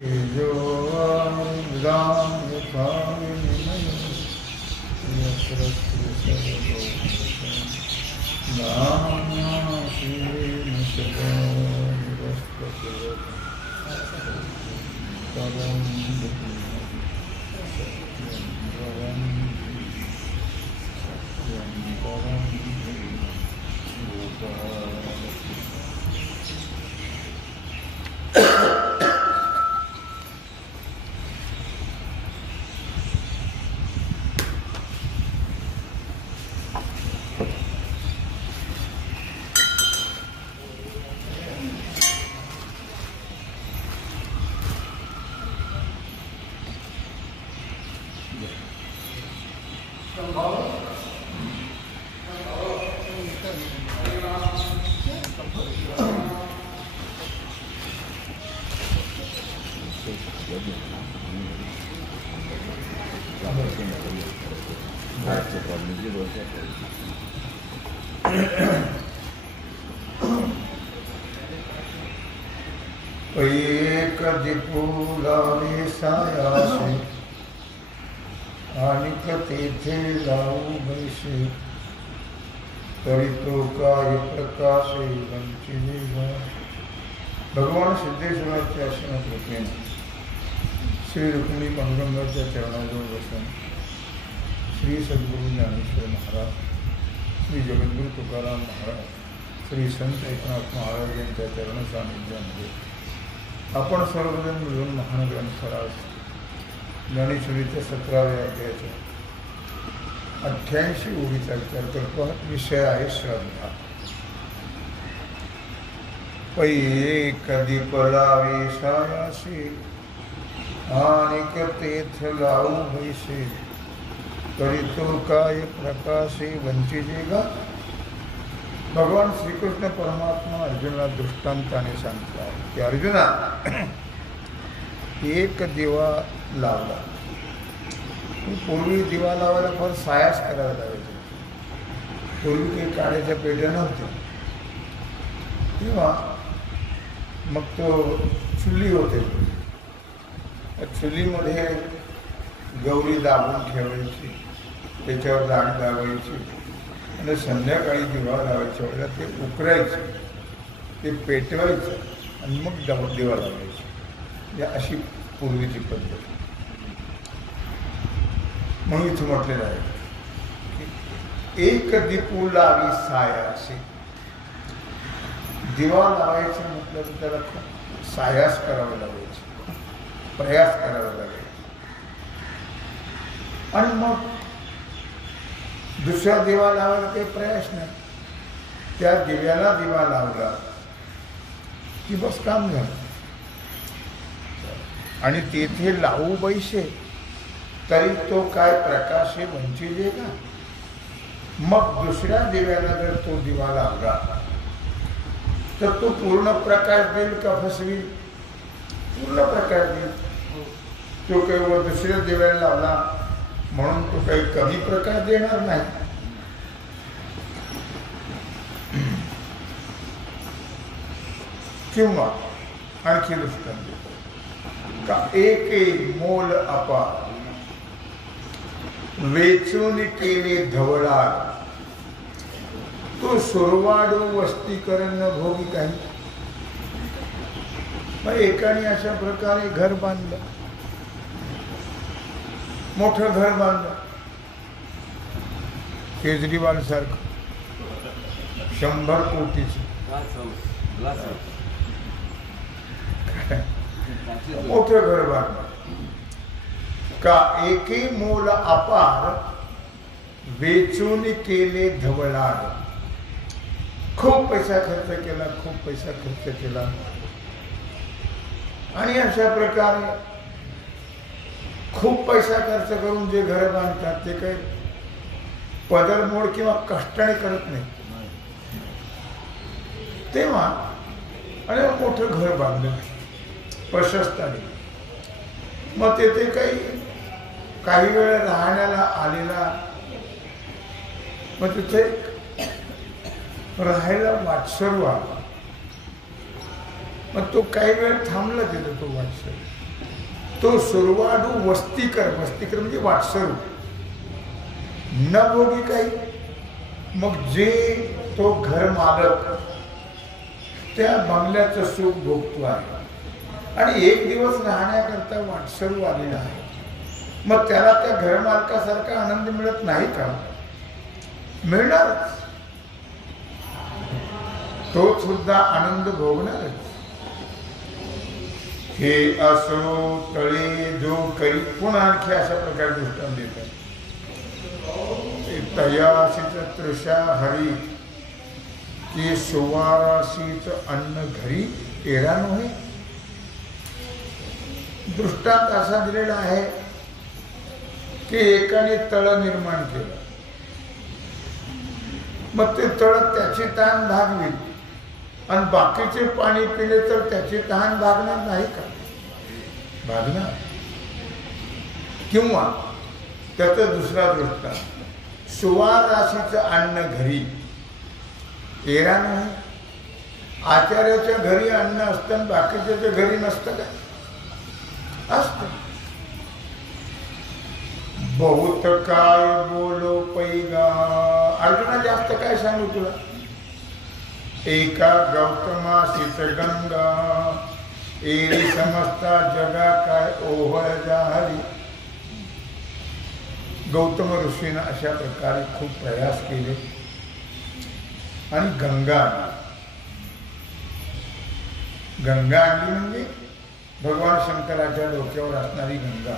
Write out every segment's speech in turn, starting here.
एक दिपुलावे सायासे आणिक तेथे लावू बैसे तरी तो काय प्रकाशे वंचिले भगवान सिद्धेश्वराच्या आश्रमात कृपेने श्री रुक्मिणी पांडुरंगाच्या चरणाजवळ बसून श्री सद्गुरू ज्ञानेश्वर महाराज, श्री जगद्गुरू तुकाराम महाराज, श्री संत एकनाथ महाराज यांच्या चरण सानिध्यामध्ये आपण सर्वजण मिळून महान ग्रंथराज ज्ञानेश्वरीच्या 17व्या अध्यायाच्या 88 ओळीचा विचार करतो. विषय आहे श्रद्धा. पै कधी पलावे सायासे आणिक तेथ लावू बैसे तरी तो काय प्रकाशे वंचिले गा. भगवान श्रीकृष्ण परमात्मा अर्जुनाला दृष्टांताने सांगतात की अर्जुना, एक दिवा लावला. पूर्वी दिवा लावायला फार सायास करायला लावायचे. पूर्वी काही काड्याच्या पेट्या नव्हत्या, तेव्हा मग तो चुली होते. चुलीमध्ये गौरी दाबून ठेवायची, त्याच्यावर दाढी दाबायची आणि संध्याकाळी दिवा लावायच्या वेळेला ते उकरायचं, ते पेटवायचं आणि मग दिवा लावायचं. अशी पूर्वीची पद्धत. म्हणून इथं म्हटलेलं आहे की एक दिपू लावी सायासे. दिवा लावायचं म्हटलं तर त्याला खूप सायास करावं लागायचं, प्रयास करावा लागायचा. आणि मग दुसरा दिवा लावायला काही प्रयास नाही. त्या दिव्याला दिवा लावला की बस काम झालं. आणि तेथे लावू बैसे तरी तो काय प्रकाशे वंचिले का. मग दुसऱ्या दिव्याला जर तो दिवा लावला तर तो पूर्ण प्रकाश देईल का फसवी? पूर्ण प्रकाश देईल. तो केवळ दुसऱ्या दिव्याला लावला म्हणून तो काही कमी प्रकाश देणार नाही. किंवा आणखी दृष्टांत देतो का एक मोल अपार वेचून केले धवळार तो सुरवाडू वस्तीकरण भोगी काही. मग एकाने अशा प्रकारे घर बांधलं, मोठं घर बांधलं, केजरीवाल सारखं 100 कोटीचं मोठं घर बांधलं का एके मोल अपार वेचून केले धवळार. खूप पैसा खर्च केला, खूप पैसा खर्च केला. आणि अशा प्रकारे खूप पैसा खर्च करून जे घर बांधतात ते काही पदरमोड किंवा कष्टाने करत नाही. तेव्हा आणि मोठं घर बांधलं प्रशस्ताने. मग तेथे काही वेळ राहण्याला आलेला, मग तिथे राहायला वाटसरू आला. मग तो काही वेळ थांबला तिथे तो वाटसरू. तो सुरवाडू वस्तीकर म्हणजे वाटसरू, न भोगी काही. मग जे तो घर मालक त्या बंगल्याचं सुख भोगतो आहे आणि एक दिवस राहण्याकरता वाटसरू आलेला आहे, मग त्याला त्या घरमालकासारखा आनंद मिळत नाही का? मिळणार. तो सुद्धा आनंद भोगणारच. हे असो तळे जो करी. पुन्हा आणखी अशा प्रकारे दृष्टांत देतात. तयासीच तृषा हरी की सुवासीच अन्न घरी तेरा नव्हे. दृष्टांत असा दिलेला आहे की एकाने तळ निर्माण केलं, मग ते तळ त्याची तहान भागवी आणि बाकीचे पाणी पिले तर त्याची तहान भागणार नाही का? भागणार. किंवा त्याचा दुसरा दृष्टांत, सुवाराशीचं अन्न घरी तेरा नाही. आचार्याच्या घरी अन्न असतं बाकीच्या घरी नसतं काय? असतं. बहुत काय बोलो पैगा. अर्जुना जास्त काय सांगू तुला? एका गौतमासीच गंगा एरी समजता जगा काय ओहळ जाहरी. गौतम ऋषीनं अशा प्रकारे खूप प्रयास केले आणि गंगा आणली म्हणजे भगवान शंकराच्या डोक्यावर असणारी गंगा.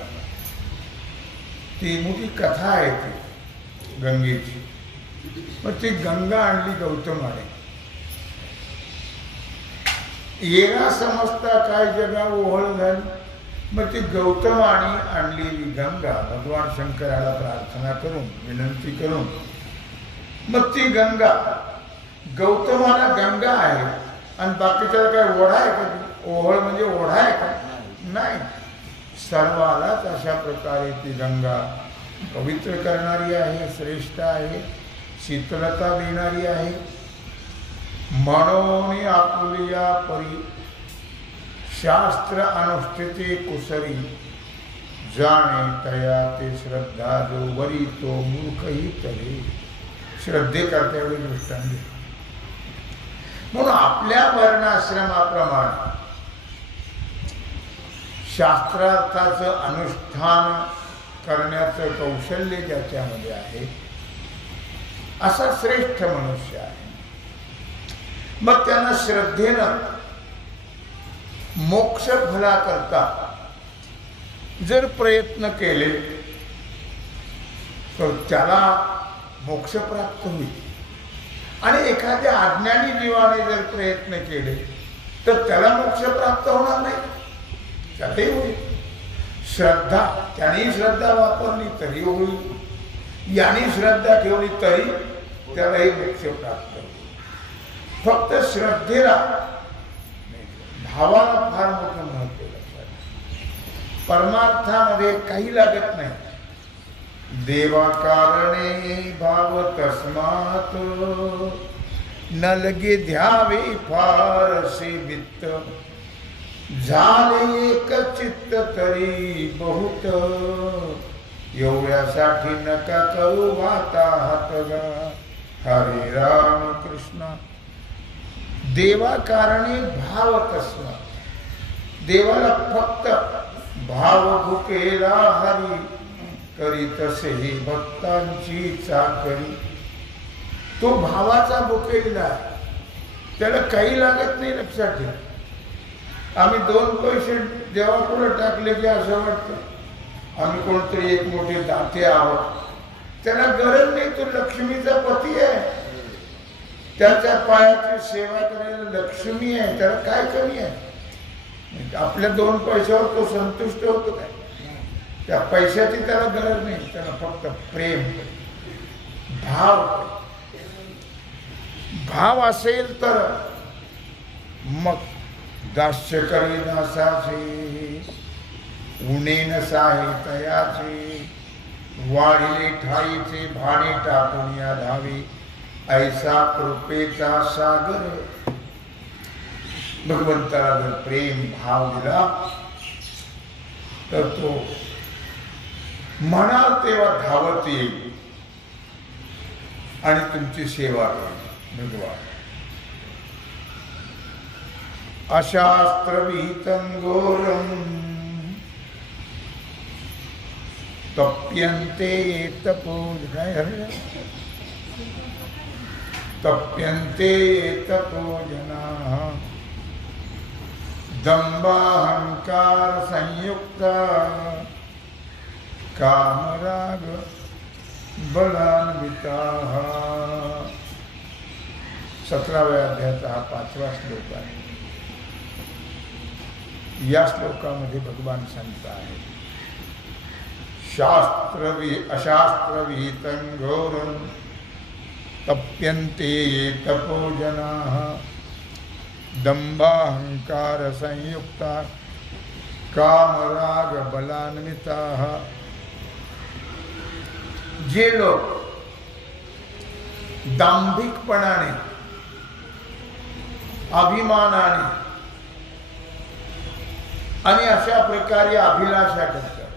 ती मोठी कथा आहे ती गंगेची. मग ती गंगा आणली गौतमाने. येणा समजता काय जगा ओहळ झाली. मग ती गौतमाने आणलेली गंगा भगवान शंकराला प्रार्थना करून विनंती करून, मग ती गंगा गौतमाला गंगा आहे आणि बाकीच्याला काय ओढा आहे का? ओहळ म्हणजे ओढा आहे का? नाही. सर्वालाच अशा प्रकारे ती गंगा पवित्र करणारी आहे, श्रेष्ठ आहे, शीतलता देणारी आहे. म्हणून आपुलिया परी शास्त्र अनुष्ठिते कुसरी जाणे तया ते श्रद्धा जो वरी तो मूर्खही तरी. श्रद्धे करता एवढी दृष्टांत. म्हणून आपल्या वर्णाश्रमाप्रमाणे शास्त्रार्थाचं अनुष्ठान करण्याचं कौशल्य ज्याच्यामध्ये आहे असा श्रेष्ठ मनुष्य आहे. मग त्यांना श्रद्धेनं मोक्ष फलाकरता जर प्रयत्न केले तर त्याला मोक्ष प्राप्त होईल. आणि एखाद्या अज्ञानी जीवाने जर प्रयत्न केले तर त्याला मोक्ष प्राप्त होणार नाही, त्यातही होईल. श्रद्धा, त्याने श्रद्धा वापरली तरी होईल, याने श्रद्धा ठेवली तरी त्यालाही मोक्ष प्राप्त होईल. फक्त श्रद्धेला, भावाला फार मोठं महत्व लागतं. परमार्थामध्ये काही लागत नाही. देवा कारणे भाव तस्मात न लगे ध्यावे फारसे वित्त. झाले एक चित्त तरी बहुत. एवढ्यासाठी नका करू वाता हातगा. हरे राम कृष्ण. देवा कारणे भाव तस्मात. देवाला फक्त भाव भुकेला हरी करी तसेही भक्तांची चाकरी. तो भावाचा भुकेला, त्याला काही लागत नाही. लक्षात ठेवा. आम्ही 2 पैसे देवापुढे टाकले की असं वाटतं आम्ही कोणतरी एक मोठे दाते आहोत. त्याला गरज नाही. तो लक्ष्मीचा पती आहे. त्याच्या पायाची सेवा करायला लक्ष्मी आहे. त्याला काय कमी आहे? आपल्या 2 पैशावर तो संतुष्ट होतो काय? त्या पैशाची त्याला गरज नाही. त्याला फक्त प्रेम, भाव असेल तर मग दास्य करी दासाचे. उणे नसाहे तयाचे. वाढिले ठाईचे भाणे टाकून या धावे. ऐसा कृपेचा सागर. भगवंताला जर प्रेम भाव दिला तर तो म्हणाल तेव्हा धावत येईल आणि तुमची सेवा करेल. भगवान अशास्त्रविहितं घोरं तप्यन्ते तपोजनाः दंभाहंकार संयुक्ता कामराग बलान्विताः. 17व्या अध्यायाचा हा 5वा श्लोक आहे. या श्लोकामध्ये भगवान सांगत आहे, अशास्त्रविहितं घोरं तप्यन्ते ये तपोजनाः दंभाहंकार संयुक्ता कामराग बलान्विताः. जे लोक दांभिकपणाने अभिमानाने आणि अशा प्रकारे अभिलाषा करतात,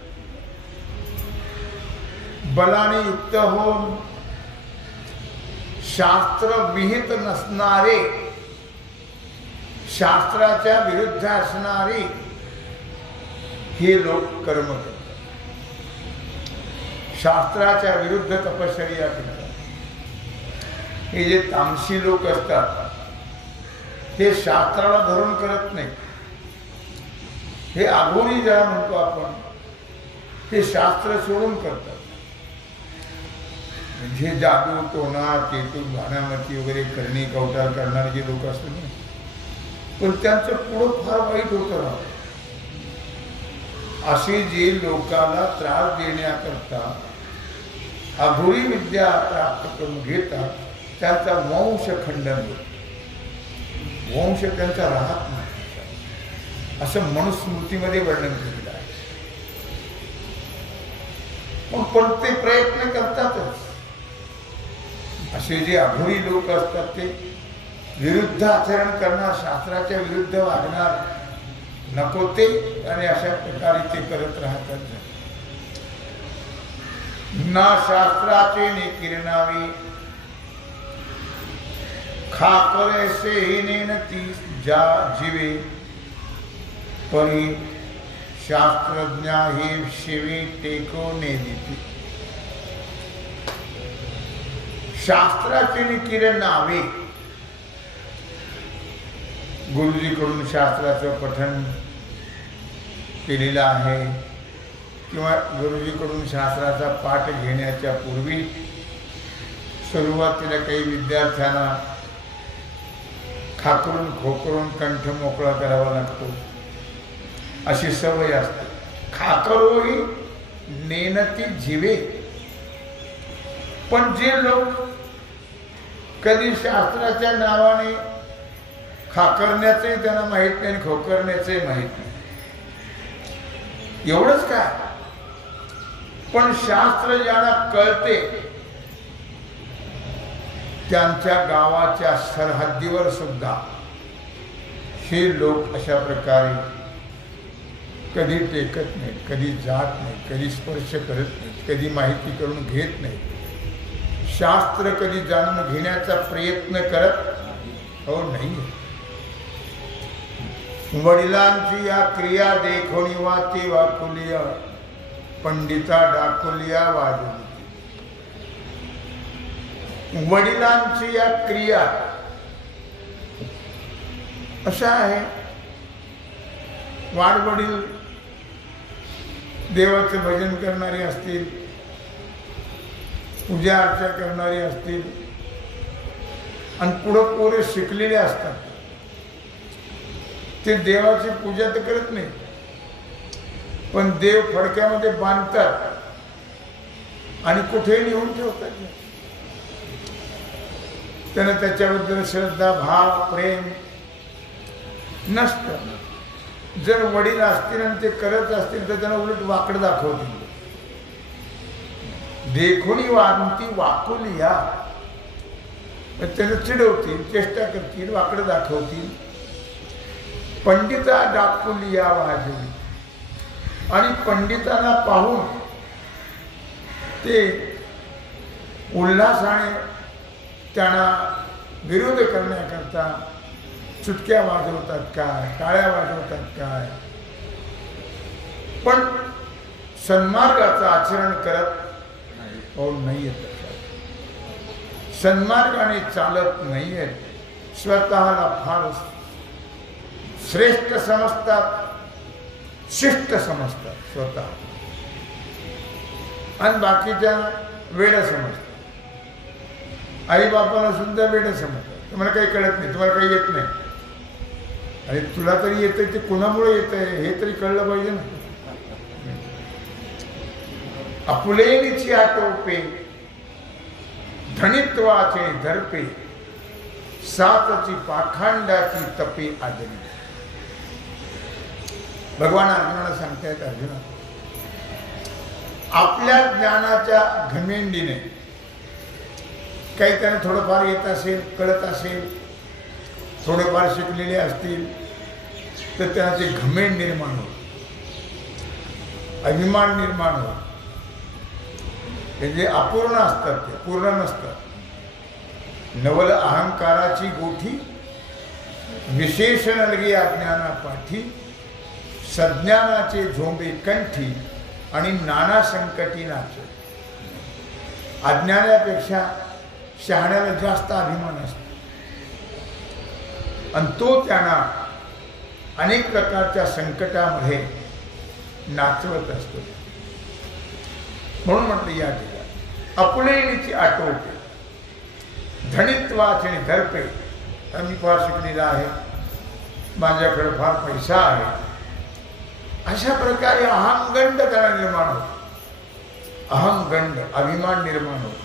बलाने युक्त होऊन शास्त्र विहित नसणारे, शास्त्राच्या विरुद्ध असणारे हे लोक कर्म करतात, शास्त्राच्या विरुद्ध तपश्चर्या करतात. हे जे तामसी लोक असतात हे शास्त्राला धरून करत नाही. हे आघोरी ज्याला म्हणतो आपण, हे शास्त्र सोडून करतात. म्हणजे जादू टोना केतू भानामती वगैरे करणी कवटार करणारे जे लोक असतात ना, पण त्यांचं पुढं फार वाईट होतं राहतं. असे जे लोकांना त्रास देण्याकरता अघोरी विद्या प्राप्त करून घेतात, त्यांचा वंश खंडन होतो, वंश त्यांचा राहत नाही, असं मनुस्मृतीमध्ये वर्णन केलेलं आहे. पण ते प्रयत्न करतातच. असे जे अघोरी लोक असतात ते विरुद्ध आचरण करणार, शास्त्राच्या विरुद्ध वागणार, नको ते, आणि अशा प्रकारे ते करत राहतात. ना शास्त्राचे निकिरणावी खाकरेसे नेनती जा जीवे परी शास्त्रज्ञा हे शिवे टेको नेदिती. शास्त्राचे निकिरण नावे, गुरुजीकडून शास्त्राचं पठण केलेलं आहे किंवा गुरुजीकडून शास्त्राचा पाठ घेण्याच्या पूर्वी सुरुवातीला काही विद्यार्थ्यांना खाकरून खोकरून कंठ मोकळा करावा लागतो, अशी सवय असते. खाकरोही नेनती जीवे. पण जे लोक कधी शास्त्राच्या नावाने खाकरण्याचंही त्यांना माहित नाही, खोकरण्याचंही माहित नाही, एवढंच काय, पण शास्त्र ज्यांना कळते त्यांच्या गावाच्या सरहद्दीवर सुद्धा हे लोक अशा प्रकारे कधी टेकत नाही, कधी जात नाही, कधी स्पर्श करत नाही, कधी माहिती करून घेत नाही, शास्त्र कधी जाणून घेण्याचा प्रयत्न करत हो नाही. वडिलांची या क्रिया देखोनी वाती वाकुलिया पंडिता डाकुलिया वाजवली. वडिलांची या क्रिया अशा आहे, वाडवडील देवाचे भजन करणारे असतील, पूजा अर्चा करणारे असतील, आणि पुढं पोरे शिकलेले असतात, ते देवाची पूजा तर करत नाही, पण देव फडक्यामध्ये बांधतात आणि कुठेही नेऊन ठेवतात. त्यांना त्याच्याबद्दल श्रद्धा भाव प्रेम नसतं. जर वडील असतील आणि ते करत असतील तर त्यांना उलट वाकड दाखवतील, देखोनी वागती वाकुलिया, त्याला चिडवतील, चेष्टा करतील, वाकड दाखवतील. पंडिता डाकुलिया वाजवी, आणि पंडितांना पाहून ते उल्हासाने त्यांना विरोध करण्याकरता चुटक्या वाजवतात काय, टाळ्या वाजवतात काय, पण सन्मार्गाचं आचरण करत नाहीये. सन्मार्गाने चालत नाहीये. स्वतःला फार श्रेष्ठ समजतात, शिष्ट समजतात स्वतः, आणि बाकीच्या वेड समजतात. आई बापाला सुद्धा वेड समजतात. तुम्हाला काही कळत नाही, तुम्हाला काही येत नाही. अरे तुला तरी येतंय, ते कुणामुळे येतंय हे तरी कळलं पाहिजे ना. आपुलेनीची आटोपे, धनित्वाचे धरपे, सातची पाखांडाची तपे आदरी. भगवान अर्जुनाला सांगतायत, अर्जुना आपल्या ज्ञानाच्या घमेंडीने काही त्यांना थोडंफार येत असेल, कळत असेल, थोडेफार शिकलेले असतील, तर त्यांना ते घमेंड निर्माण होत, अभिमान निर्माण होत. ते जे अपूर्ण असतात ते पूर्ण नसतात. नवल अहंकाराची गोठी, विशेषण लगे अज्ञाना पाठी, सज्ञानाचे झोंबे कंठी आणि नाना संकटी नाचे. अज्ञानापेक्षा शहाण्याला जास्त अभिमान असतो, आणि तो त्यांना अनेक प्रकारच्या संकटामध्ये नाचवत असतो. म्हणून म्हटलं या ठिकाणी आपुलेनीची आटोपे, धनित्वाचे धरपे. मी फार शिकलेला आहे, माझ्याकडे फार पैसा आहे, अशा प्रकारे अहंगंड त्यांना निर्माण होतो. अहंगंड अभिमान निर्माण होतो.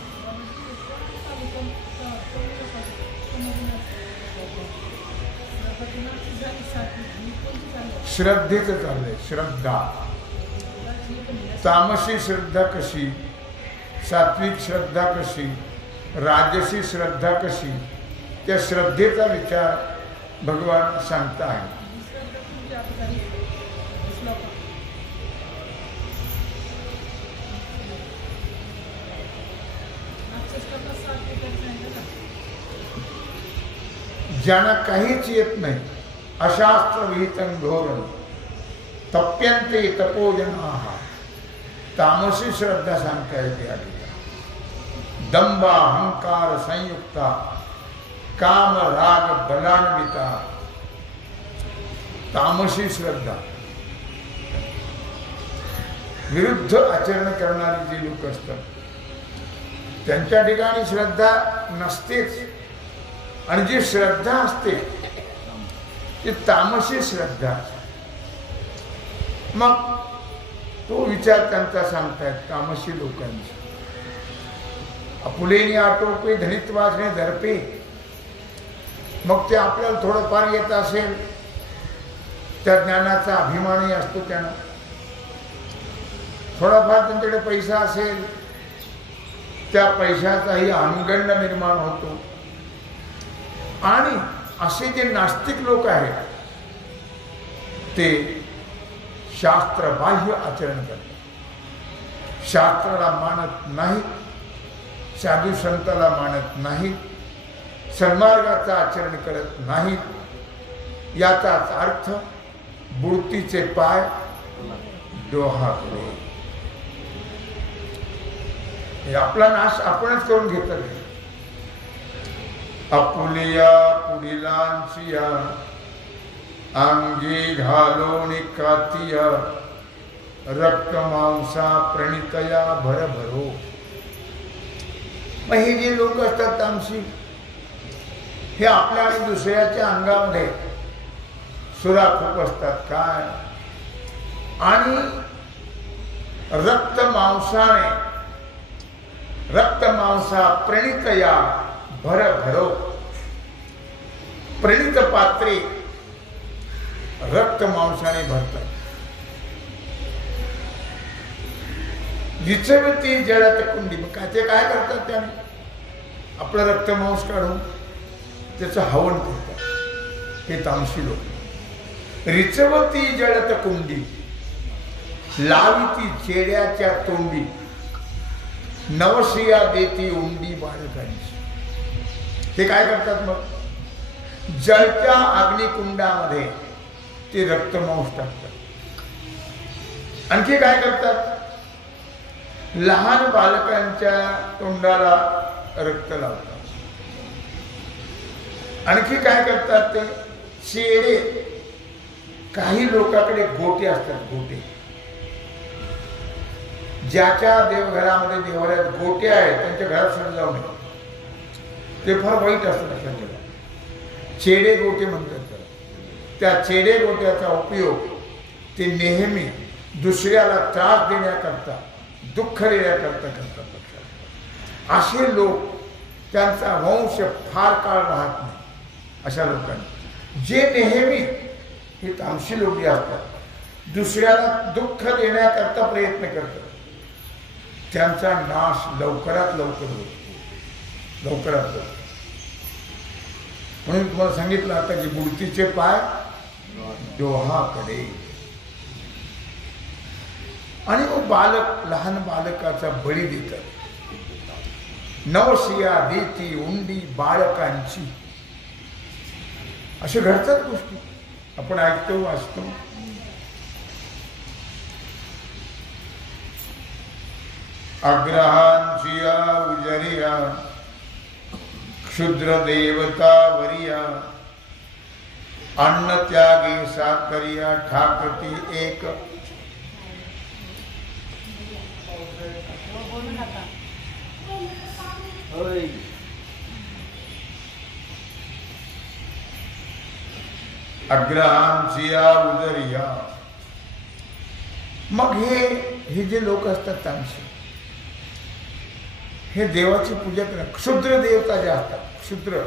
श्रद्धेचं चाललंय. श्रद्धा, तामसी श्रद्धा कशी, सात्विक श्रद्धा कशी, राजसी श्रद्धा कशी, त्या श्रद्धेचा विचार भगवान सांगता आहे. ज्यांना काहीच येत नाही, अशास्त्र विहितं घोरं तप्यन्ते तपोजनाः, तामसी श्रद्धा सांगता येते. आधी दंभ अहंकार संयुक्ता, काम राग बलान्विता. तामसी श्रद्धा, विरुद्ध आचरण करणारी जी लोक असतात त्यांच्या ठिकाणी श्रद्धा नसतेच, आणि जी श्रद्धा असते ती तामसी श्रद्धा. मग तो विचार त्यांचा सांगतायत तामसी लोकांचा. आपुलेनी आटोपे, धनित्वाचे धरपे. मग ते आपल्याला थोडंफार येत असेल, त्या ज्ञानाचा अभिमानही असतो त्यांना. थोडाफार त्यांच्याकडे पैसा असेल, त्या पैशाचाही अहंगंड निर्माण होतो. आणि असे जे नास्तिक लोक आहेत ते शास्त्रबाह्य आचरण करतात, शास्त्राला मानत नाहीत, साधू संताला मानत नाहीत, सन्मार्गाचं आचरण करत नाहीत. याचाच अर्थ बुडतीचे पाय डोहाकडे. आपला नाश आपणच करून घेतात. आपुलिया पुढिलांचिया अंगी घालोनी कातिया, रक्त मांसा प्रणितया भरभरो. मग हे जे लोक असतात तामसी, हे आपल्या आणि दुसऱ्याच्या अंगामध्ये सुरा खूप असतात काय, आणि रक्त मांसा प्रणितया भरभरो. प्रणित पात्रे रक्त मांसाने भरतात. रिचवती जळत कुंडी. मग ते काय करतात, त्याने आपलं रक्त मांस काढून त्याचं हवन करतात. हे तामसी लोक. रिचवती जळत कुंडी, लाविती चेड्याच्या तोंडी, नवशिया देती उंडी बाळकांची. ते काय करतात मग? जळत्या अग्निकुंडामध्ये ते रक्तमांस टाकतात. आणखी काय करतात? लहान बालकांच्या तोंडाला रक्त लावतात. आणखी काय करतात? ते चेडे, काही लोकांकडे गोटे असतात, गोटे. ज्याच्या देवघरामध्ये देवालयात गोटे आहेत त्यांच्या घरात सण जाऊ नये, ते फार वाईट असतं. लक्षात ठेवा. चेडे गोटे म्हणतात त्याला. त्या चेडे गोट्याचा उपयोग ते नेहमी दुसऱ्याला त्रास देण्याकरता, दुःख देण्याकरता करतात. असे लोक, त्यांचा वंश फार काळ राहत नाही. अशा लोकांनी, जे नेहमी हे तामसी लोक असतात, दुसऱ्याला दुःख देण्याकरता प्रयत्न करतात, त्यांचा नाश लवकरात लवकर होतो. लवकरात लवकर. म्हणून तुम्हाला सांगितलं आता की बुडतीचे पाय डोहाकडे. आणि मग बालक, लहान बालकाचा बळी देतात. नवशिया देती उंडी बाळकांची. असे घडतात गोष्टी, आपण ऐकतो, वाचतो. अग्रहांचिया उजरिया, क्षुद्र देवता वरिया, अन्न त्यागी साकरिया, ठाकती एक. अग्रहांचिया उजरिया. मग हे जे लोक असतात तामसी, हे देवाची पूजा करतात. क्षुद्र देवता ज्या असतात, क्षुद्र,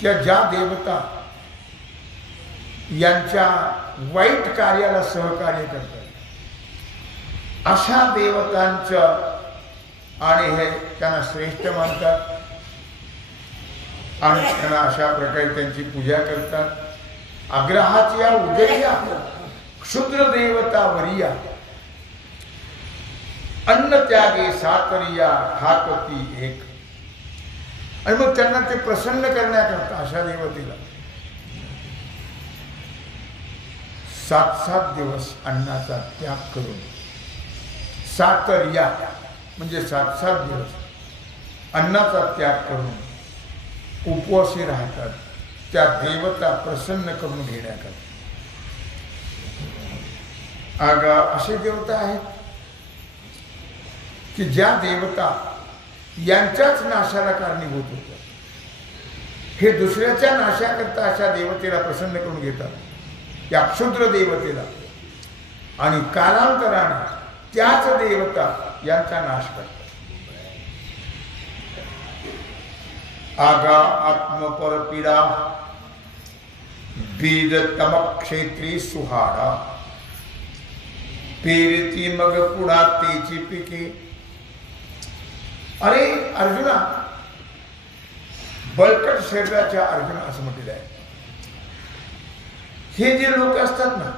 त्या ज्या देवता यांच्या वाईट कार्याला सहकार्य करतात, अशा देवतांचं आणि हे त्यांना श्रेष्ठ मानतात आणि त्यांना अशा प्रकारे त्यांची पूजा करतात. अग्रहाची या उजरिया, क्षुद्र देवता वरिया, अन्न त्यागे साकरिया, ठाकती एक. आणि मग त्यांना ते प्रसन्न करण्याकरता अशा देवतेला 7-7 दिवस अन्नाचा त्याग करून, साकरिया म्हणजे 7-7 दिवस अन्नाचा त्याग करून उपवासी राहतात, त्या देवता प्रसन्न करून घेण्याकरता. आगा असे देवता आहेत की ज्या देवता यांच्याच नाशाला कारणीभूत होतात. हे दुसऱ्याच्या नाशाकरता अशा देवतेला प्रसन्न करून घेतात, या क्षुद्र देवतेला, आणि कालांतराने त्याच देवता यांचा नाश करतात. आगा आत्मपरपीडा, बीज तमक क्षेत्री सुहाडा, पेरती मग पुढा तेची पिके. अरे अर्जुना, बळकट शरीराच्या अर्जुना असं म्हटलेलं आहे. हे जे लोक असतात ना,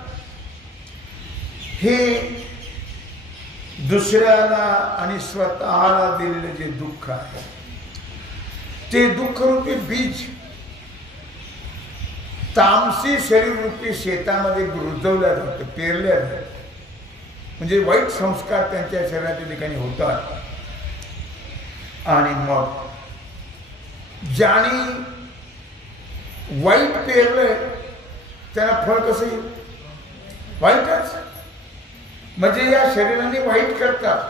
हे दुसऱ्याला आणि स्वतःला दिलेले जे दुःख आहे, ते दुःख रूपी बीज तामसी शरीर रूपी शेतामध्ये रुजवल्या जातं, पेरल्या जातं. म्हणजे वाईट संस्कार त्यांच्या शरीराच्या ठिकाणी होतात. आणि मग ज्याने वाईट पेरलंय त्यांना फळ कसं येईल? वाईटच. म्हणजे या शरीराने वाईट करतात,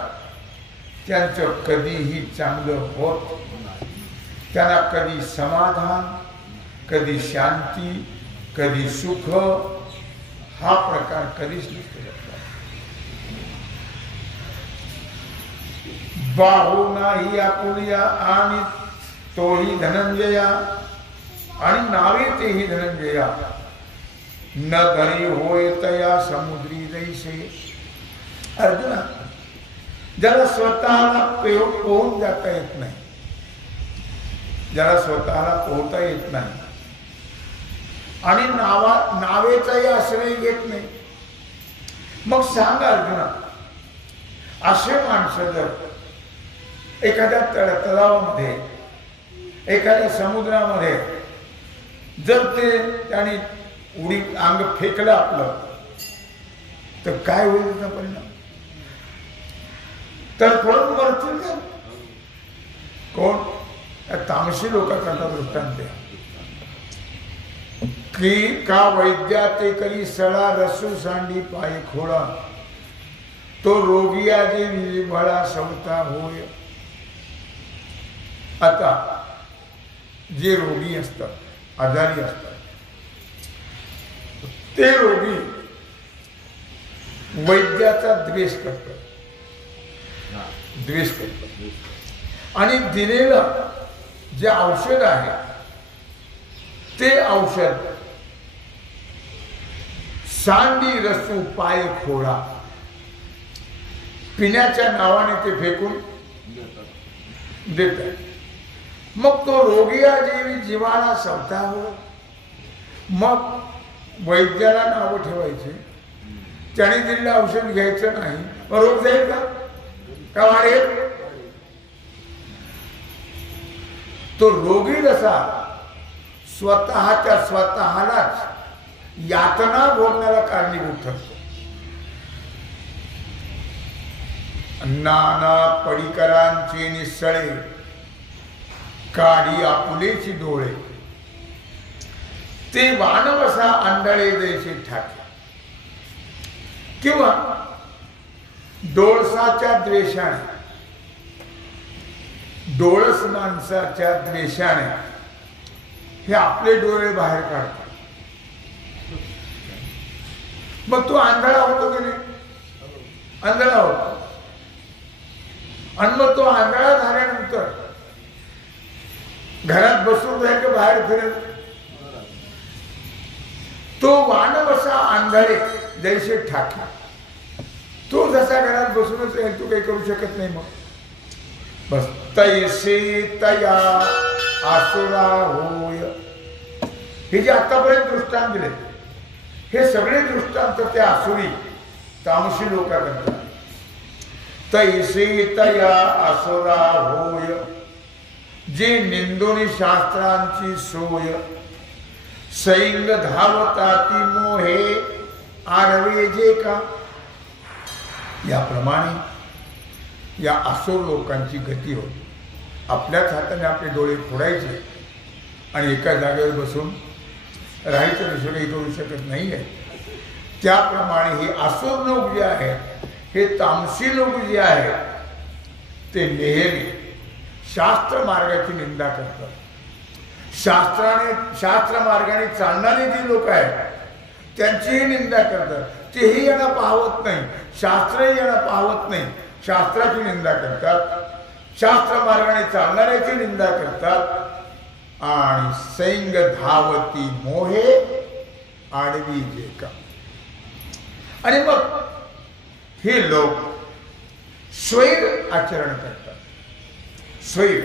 त्यांचं कधीही चांगलं होत, त्यांना कधी समाधान, कधी शांती, कधी सुख, हा प्रकार कधीच नसतो. बाहू नाही आपुलिया आणि तोही धनंजया, आणि नावे तेही धनंजया, न धरी होय तया समुद्री जैसे. अर्जुना, ज्याला स्वतःला पोहून जाता येत नाही, ज्याला स्वतःला पोहता येत नाही, आणि नावेचाही आश्रय घेत नाही. मग सांग अर्जुना, असे माणसं जर एखाद्या तलावामध्ये एखाद्या समुद्रामध्ये जर त्याने उडी अंग फेकलं आपलं तर काय होईल त्याचा परिणाम? तर पळून मरतील का? कोण? तामसी लोकांचा दृष्टांत आहे की का वैद्या ते करी सळा रसू सांडी पाय खोळा तो रोगिया जे विभळा सवता होय. आता जे रोगी असतात, आजारी असतात, ते रोगी वैद्याचा द्वेष करतात आणि दिलेलं जे औषध आहे ते औषध सांडी रसू पाय खोळा पिण्याच्या नावाने ते फेकून देतात. मग तो रोगिया जेवी जीवाला सवता हो. मग वैद्याला नाव ठेवायचे, त्याने दिलेलं औषध घ्यायचं नाही, मग रोग जाईल का वाढेल? तो रोगी जसा स्वतःलाच यातना भोगण्याला कारणीभूत ठरतो. नाना पडीकरांचे निसळे काढी आपुलेची डोळे ते वानवसा आंधळे जैसे ठाके. किंवा डोळसाच्या द्वेषाने, डोळस माणसाच्या द्वेषाने हे आपले डोळे बाहेर काढतात. मग तो आंधळा होतो की नाही? आंधळा होतो. आणि मग तो आंधळा झाल्यानंतर घरात बसून राहील की बाहेर फिरेल? तो वानवसा आंधळे जैसे ठाके, तो जसा घरात बसूनच राहील, तो काही करू शकत नाही. मग बस तैसे तया आसुरा होय. हे जे आतापर्यंत दृष्टांत दिले हे सगळे दृष्टांत ते आसुरी तामसी लोकांकरता. तैसे तया आसुरा होय जे निंदोनी शास्त्रांची सोय सैंग धावताती मोहे आरवे जे का. याप्रमाणे या असुर लोकांची गती होती. आपल्याच हाताने आपले डोळे फोडायचे आणि एका जागेवर बसून राहायचं, दुसरं काही करू शकत नाही आहे. त्याप्रमाणे हे असुर लोक जे आहेत, हे तामसी लोक जे आहेत, ते नेहमी शास्त्र मार्गाची निंदा करतात. शास्त्र मार्गाने चालणारे जी लोक आहेत त्यांचीही निंदा करतात. तेही यांना पाहत नाही, शास्त्रही यांना पाहत नाही, शास्त्राची निंदा करतात, शास्त्र मार्गाने चालणाऱ्याची निंदा करतात. आणि सैंग धावती मोहे आडवी जे का. आणि मग हे लोक स्वैर आचरण करतात. स्वैर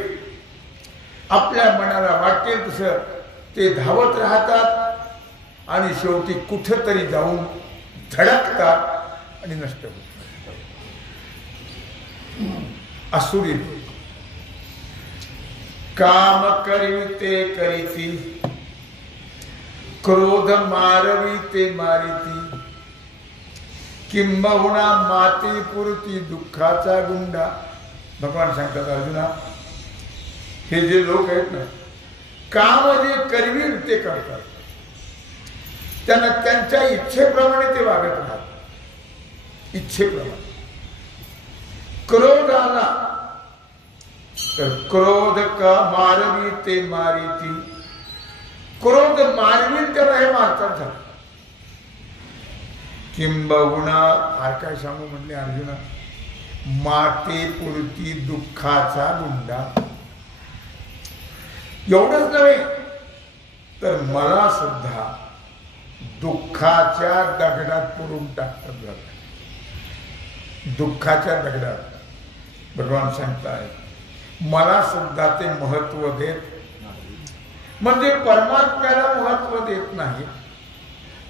आपल्या मनाला वाटेल तसं ते धावत राहतात आणि शेवटी कुठेतरी जाऊन धडकतात आणि नष्ट होतात. असुरी काम करीते करीती, क्रोध मारविते मारिती, किंबहुना माती पुरती दुःखाचा गुंडा. भगवान सांगतात अर्जुना, हे जे लोक आहेत ना, काम जे करवील ते करतात, त्यांना त्यांच्या इच्छेप्रमाणे ते वागत राहतात. इच्छेप्रमाणे क्रोध आला तर क्रोध का मारवी ते मारिती, क्रोध मारवी त्याला हे मारतात. किंबहुना फार काय सांगू म्हटले अर्जुना, माते पुरती दुःखाचा गुंडा. एवढंच नव्हे तर मला सुद्धा दुःखाच्या दगडात पुरून टाकतात. दुःखाच्या दगडात भगवान सांगताय, मला सुद्धा ते महत्व देत म्हणजे परमात्म्याला महत्व देत नाही,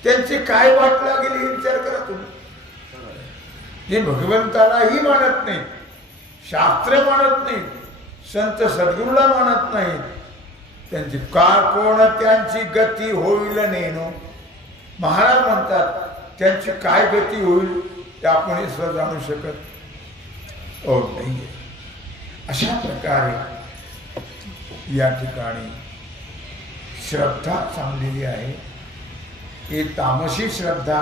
त्यांची काय वाट लागेल हे विचार करा तुम्ही. जे भगवंतालाही मानत नाही, शास्त्र मानत नाही, संत सद्गुरूला मानत नाही, त्यांची का कोणत्यांची गती होईल नेनो. महाराज म्हणतात त्यांची काय गती होईल ते आपण सहज जाणू शकत नाही. अशा प्रकारे या ठिकाणी श्रद्धा चांगलेली आहे. हे तामसी श्रद्धा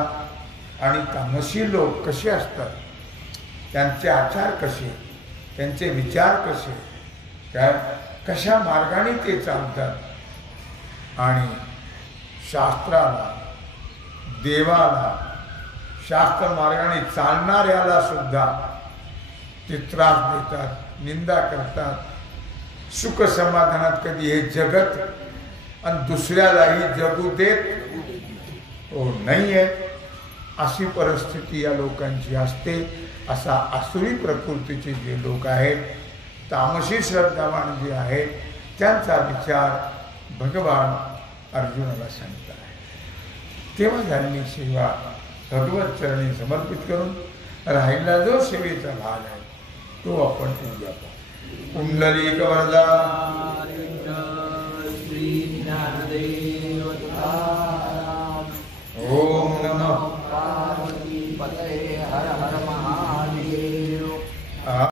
आणि तामसी लोक कसे असतात, त्यांचे आचार कसे, त्यांचे विचार कसे, काय कशा मार्गाने ते चालतात आणि शास्त्राला, देवाला, शास्त्र मार्गाने चालणाऱ्याला सुद्धा ते त्रास देतात, निंदा करतात. सुख समाधानात कधी हे जगत आणि दुसऱ्यालाही जगू देत नाही आहे. अशी परिस्थिती या लोकांची असते. असा आसुरी प्रकृतीचे जे लोक आहेत, तामसी श्रद्धावान जे आहेत, त्यांचा विचार भगवान अर्जुनाला सांगतात. तेव्हा झालेली सेवा भगवत चरणी समर्पित करून राहिला जो सेवेचा भाग आहे तो आपण उद्या पाहू. कुंडलिक वरदा श्री ज्ञानदेव